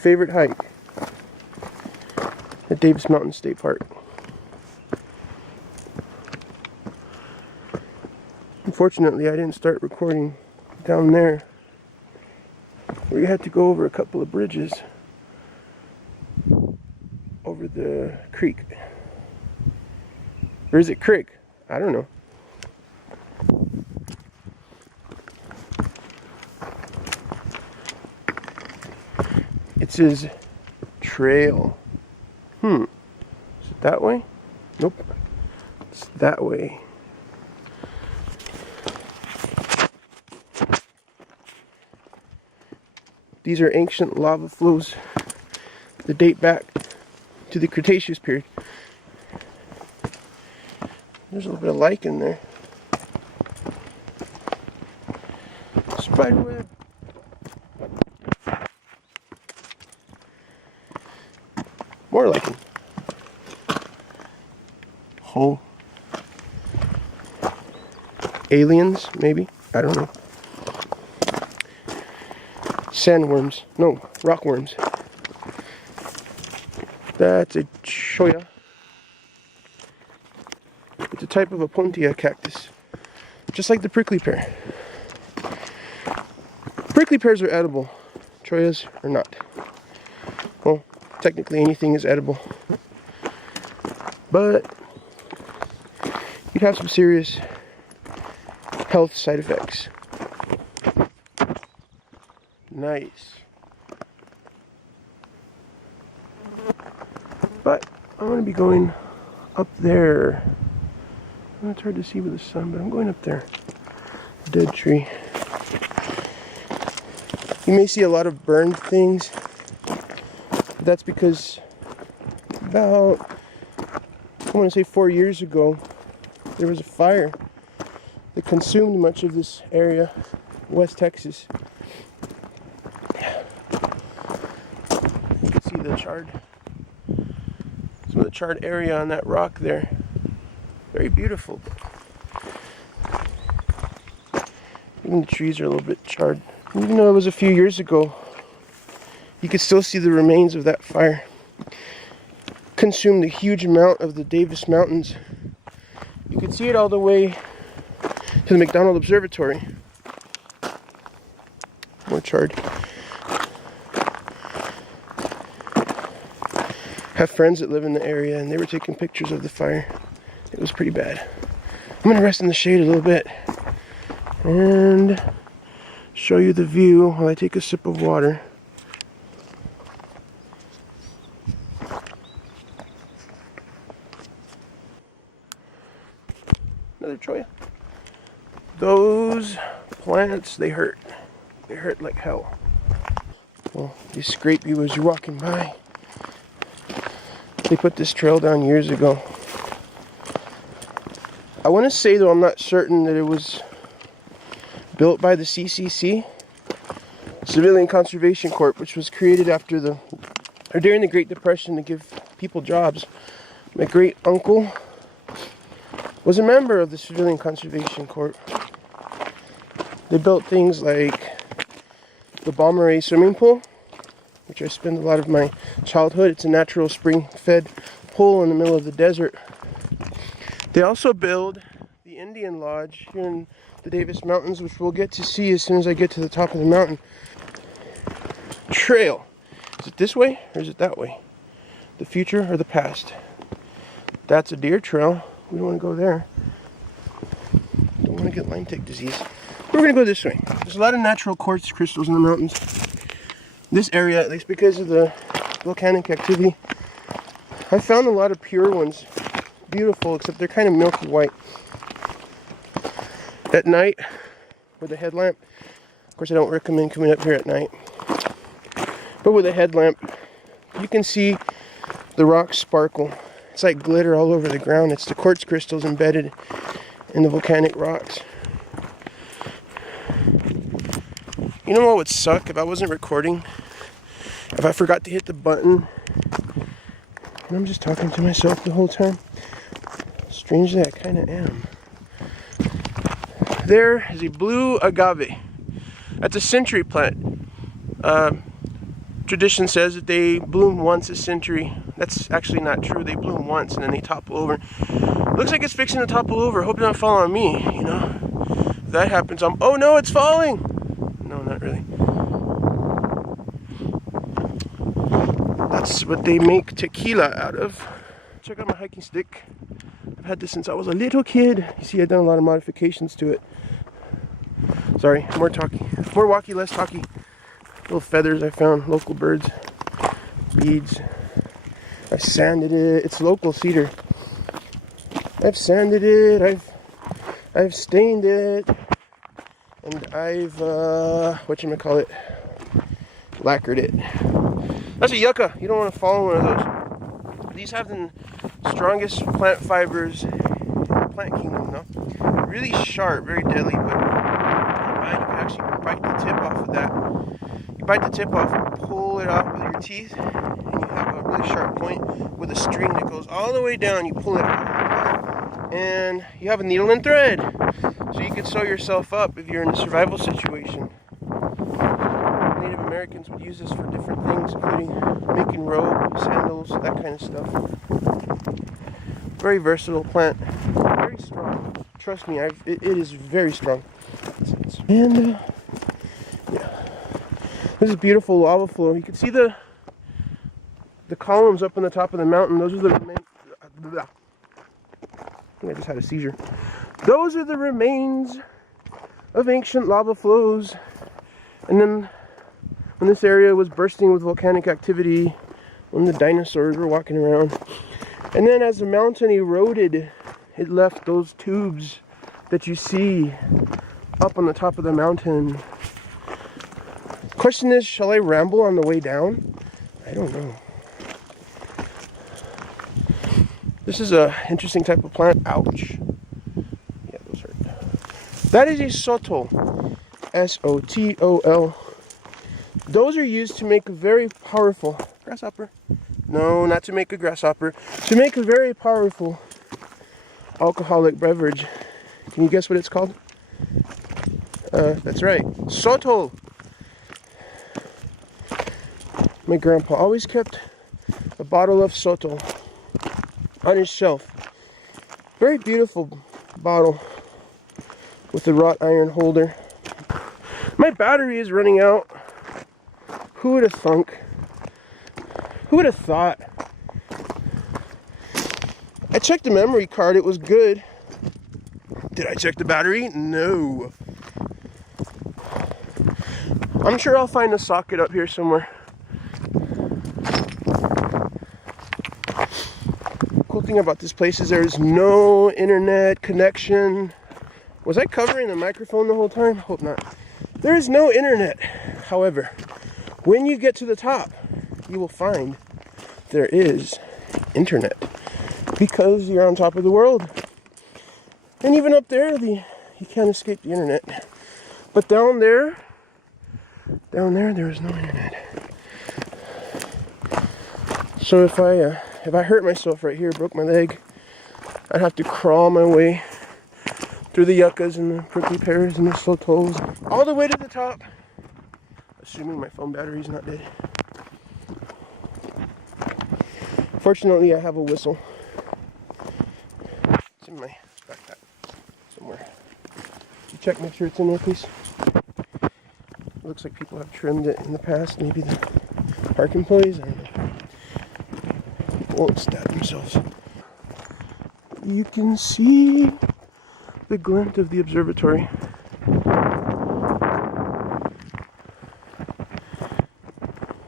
favorite hike at Davis Mountain State Park. Unfortunately, I didn't start recording down there, where you had to go over a couple of bridges over the creek. Or is it creek? I don't know. It says trail. Is it that way? Nope. It's that way. These are ancient lava flows that date back to the Cretaceous period. There's a little bit of lichen there. Spiderweb. More lichen. Hole. Aliens, maybe? I don't know. Sandworms. No, rockworms. That's a cholla. It's a type of a Pontia cactus. Just like the prickly pear. Prickly pears are edible. Chollas are not. Well, technically anything is edible. But you'd have some serious health side effects. Nice. But I'm going to be going up there. It's hard to see with the sun, but I'm going up there. Dead tree. You may see a lot of burned things. But that's because about, I want to say 4 years ago, there was a fire that consumed much of this area, West Texas. You can see the charred, some of the charred area on that rock there. Very beautiful. Even the trees are a little bit charred. Even though it was a few years ago, you could still see the remains of that fire. Consumed a huge amount of the Davis Mountains. You could see it all the way to the McDonald Observatory. More charred. Have friends that live in the area, and they were taking pictures of the fire. It was pretty bad. I'm gonna rest in the shade a little bit and show you the view while I take a sip of water. Another cholla. Those plants, they hurt. They hurt like hell. Well, they scrape you as you're walking by. They put this trail down years ago. I want to say, though, I'm not certain that it was built by the CCC, Civilian Conservation Corps, which was created during the Great Depression to give people jobs. My great uncle was a member of the Civilian Conservation Corps. They built things like the Bomberay swimming pool, which I spent a lot of my childhood. It's a natural spring-fed pool in the middle of the desert. They also build the Indian Lodge here in the Davis Mountains, which we'll get to see as soon as I get to the top of the mountain. Trail. Is it this way or is it that way? The future or the past? That's a deer trail. We don't want to go there. Don't want to get Lyme tick disease. We're going to go this way. There's a lot of natural quartz crystals in the mountains. This area, at least because of the volcanic activity, I found a lot of pure ones. Beautiful, except they're kind of milky white. At night, with a headlamp, of course I don't recommend coming up here at night, but with a headlamp, you can see the rocks sparkle. It's like glitter all over the ground. It's the quartz crystals embedded in the volcanic rocks. You know what would suck if I wasn't recording? If I forgot to hit the button, and I'm just talking to myself the whole time. Strangely, I kind of am. There is a blue agave. That's a century plant. Tradition says that they bloom once a century. That's actually not true. They bloom once and then they topple over. Looks like it's fixing to topple over. Hope it don't fall on me, you know. If that happens, oh no, it's falling! No, not really. That's what they make tequila out of. Check out my hiking stick. I've had this since I was a little kid. You see, I've done a lot of modifications to it. Sorry, more talky. More walkie, less talky. Little feathers I found, local birds, beads. I sanded it. It's local cedar. I've sanded it. I've stained it, and I've whatchamacallit, lacquered it. That's a yucca. You don't want to fall in one of those. These have the strongest plant fibers in the plant kingdom, though. Really sharp, very deadly, but you can actually bite the tip off of that. You bite the tip off and pull it off with your teeth, and you have a really sharp point with a string that goes all the way down. You pull it out, and you have a needle and thread, so you can sew yourself up if you're in a survival situation. Native Americans would use this for different things, including making rope, sandals, that kind of stuff. Very versatile plant, very strong. Trust me, it is very strong. And yeah, this is beautiful lava flow. You can see the columns up on the top of the mountain. Those are the remains. I think I just had a seizure. Those are the remains of ancient lava flows. And then when this area was bursting with volcanic activity, when the dinosaurs were walking around. And then as the mountain eroded, it left those tubes that you see up on the top of the mountain. Question is, shall I ramble on the way down? I don't know. This is an interesting type of plant. Ouch. Yeah, those hurt. That is a sotol. S-O-T-O-L. Those are used to make a very powerful grasshopper. No, not to make a grasshopper. To make a very powerful alcoholic beverage. Can you guess what it's called? That's right. Sotol. My grandpa always kept a bottle of sotol on his shelf. Very beautiful bottle with the wrought iron holder. My battery is running out. Who would have thunk? Who would have thought? I checked the memory card, it was good. Did I check the battery? No. I'm sure I'll find a socket up here somewhere. Cool thing about this place is there's no internet connection. Was I covering the microphone the whole time? Hope not. There is no internet. However, when you get to the top, you will find there is internet because you're on top of the world. And even up there, you can't escape the internet. But down there is no internet. So if I hurt myself right here, broke my leg, I'd have to crawl my way through the yuccas and the prickly pears and the sotols all the way to the top, assuming my phone battery's not dead. Fortunately, I have a whistle. It's in my backpack somewhere. You check, make sure it's in there, please. Looks like people have trimmed it in the past. Maybe the park employees, I don't know, won't stab themselves. You can see the glint of the observatory.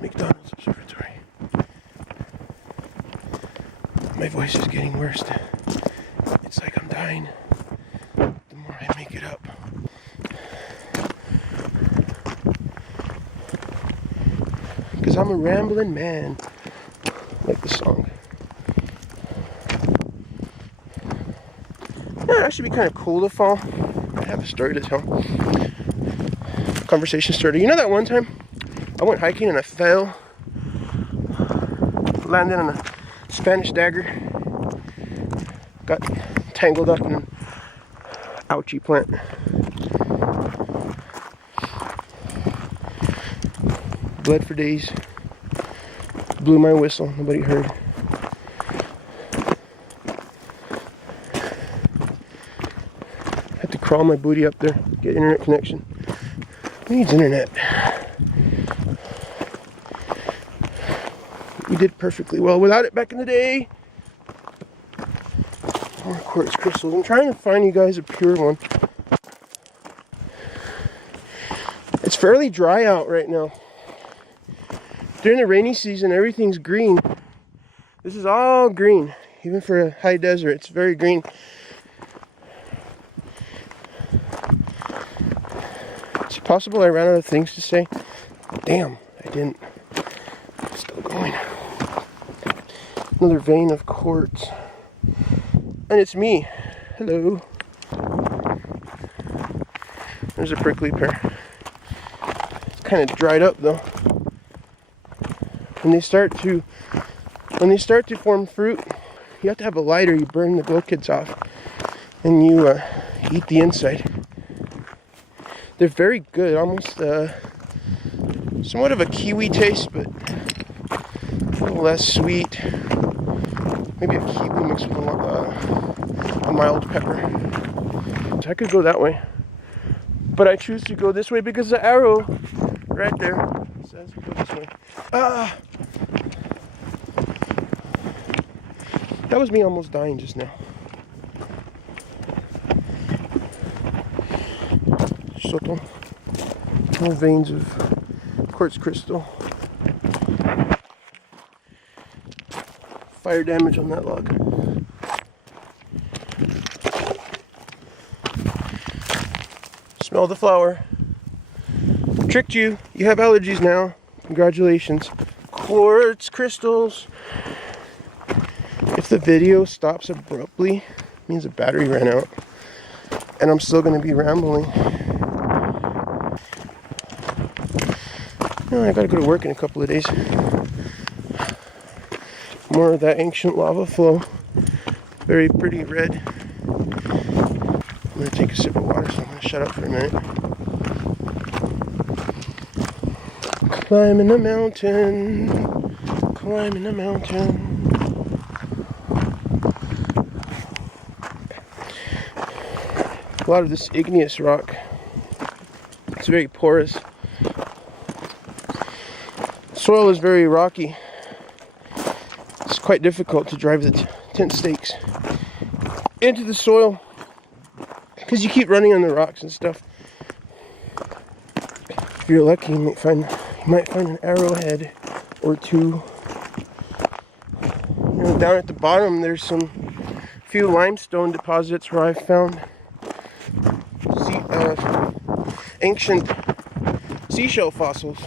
McDonald's Observatory. My voice is getting worse. It's like I'm dying. The more I make it up. Because I'm a rambling man. Like the song. Yeah, it'd actually be kind of cool to fall. I have a story to tell. Conversation starter. You know that one time I went hiking and I fell? Landed on a Spanish dagger. Got tangled up in an ouchie plant. Bled for days. Blew my whistle, nobody heard. Had to crawl my booty up there, get internet connection. Who needs internet? We did perfectly well without it back in the day. More quartz crystals. I'm trying to find you guys a pure one. It's fairly dry out right now. During the rainy season, everything's green. This is all green. Even for a high desert, it's very green. It's possible I ran out of things to say. Damn, I didn't. It's still going. Another vein of quartz. And it's me. Hello. There's a prickly pear. It's kind of dried up though. When they start to form fruit, you have to have a lighter. You burn the glow kits off, and you eat the inside. They're very good, almost somewhat of a kiwi taste, but a little less sweet. Maybe a kiwi mixed with a mild pepper. So I could go that way, but I choose to go this way because the arrow right there says go this way. That was me almost dying just now. Soto. More veins of quartz crystal. Fire damage on that log. Smell the flower. Tricked you. You have allergies now. Congratulations. Quartz crystals. If the video stops abruptly, it means the battery ran out. And I'm still going to be rambling. No, I gotta go to work in a couple of days. More of that ancient lava flow. Very pretty red. I'm gonna take a sip of water, so I'm gonna shut up for a minute. Climbing the mountain. Climbing the mountain. A lot of this igneous rock. It's very porous. Soil is very rocky. It's quite difficult to drive the tent stakes into the soil because you keep running on the rocks and stuff. If you're lucky, you might find an arrowhead or two. You know, down at the bottom, there's some few limestone deposits where I found ancient seashell fossils.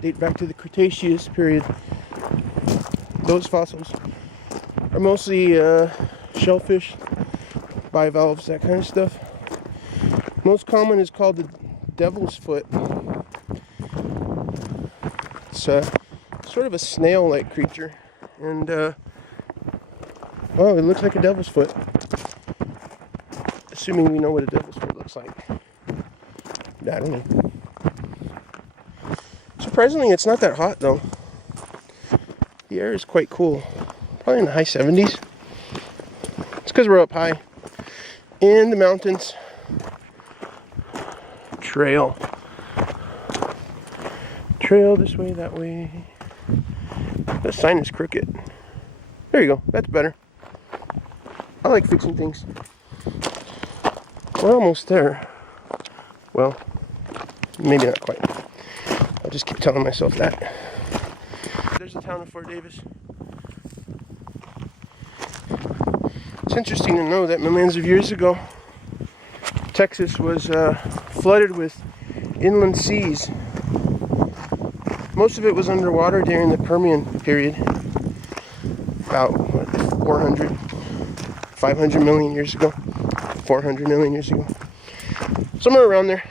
Date back to the Cretaceous period. Those fossils are mostly shellfish, bivalves, that kind of stuff. Most common is called the devil's foot. It's sort of a snail-like creature, and oh, it looks like a devil's foot. Assuming we know what a devil's foot looks like. I don't know. Surprisingly, it's not that hot though. The air is quite cool. Probably in the high 70s. It's because we're up high in the mountains. Trail this way, that way. The sign is crooked. There you go. That's better. I like fixing things. We're almost there. Well, maybe not quite. I'll just keep telling myself that. There's the town of Fort Davis. It's interesting to know that millions of years ago, Texas was flooded with inland seas. Most of it was underwater during the Permian period. About 500 million years ago. 400 million years ago. Somewhere around there.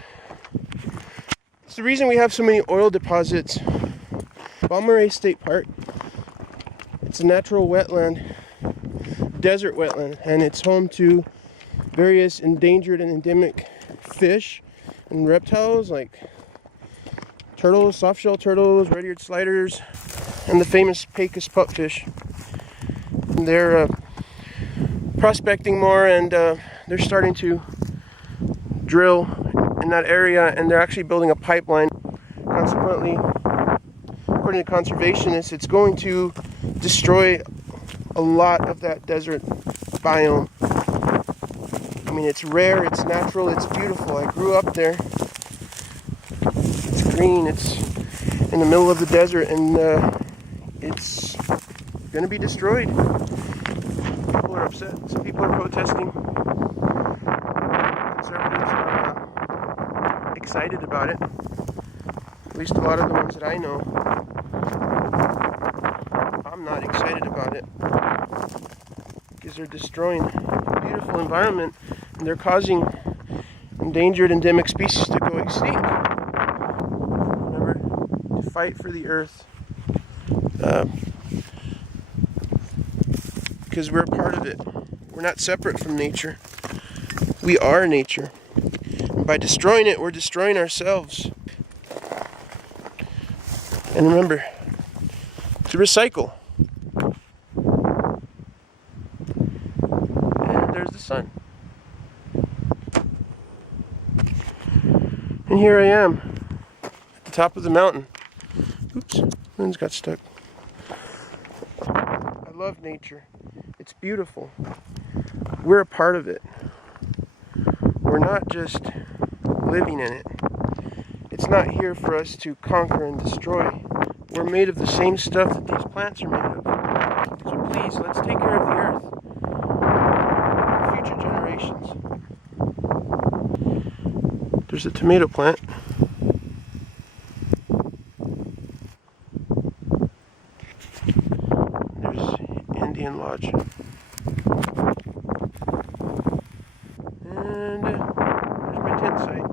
It's the reason we have so many oil deposits. Balmorhea State Park. It's a natural wetland, desert wetland, and it's home to various endangered and endemic fish and reptiles like turtles, soft-shell turtles, red-eared sliders, and the famous Pecos pupfish. And they're prospecting more, and they're starting to drill in that area, and they're actually building a pipeline. Consequently, according to conservationists, it's going to destroy a lot of that desert biome. I mean, it's rare, it's natural, it's beautiful. I grew up there. It's green, it's in the middle of the desert, and it's going to be destroyed. People are upset. Some people are protesting. Conservatives are excited about it. At least a lot of the ones that I know. I'm not excited about it because they're destroying a beautiful environment, and they're causing endangered endemic species to go extinct. Remember, to fight for the earth, because we're a part of it. We're not separate from nature. We are nature. And by destroying it, we're destroying ourselves. And remember to recycle. And there's the sun. And here I am at the top of the mountain. Oops, lens got stuck. I love nature. It's beautiful. We're a part of it. We're not just living in it. It's not here for us to conquer and destroy. We're made of the same stuff that these plants are made of. So please, let's take care of the earth for future generations. There's a tomato plant. There's Indian Lodge. And there's my tent site.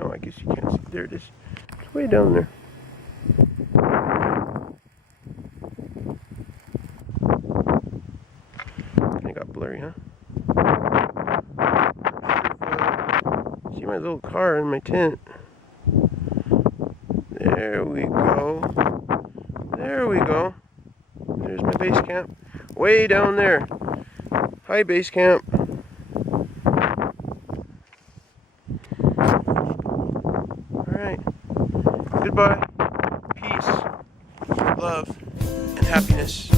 Oh, I guess you can't see. There it is. It's way down there. It got blurry, huh? See my little car in my tent. There we go. There we go. There's my base camp. Way down there. Hi, base camp. Alright. Goodbye. Peace, love, and happiness.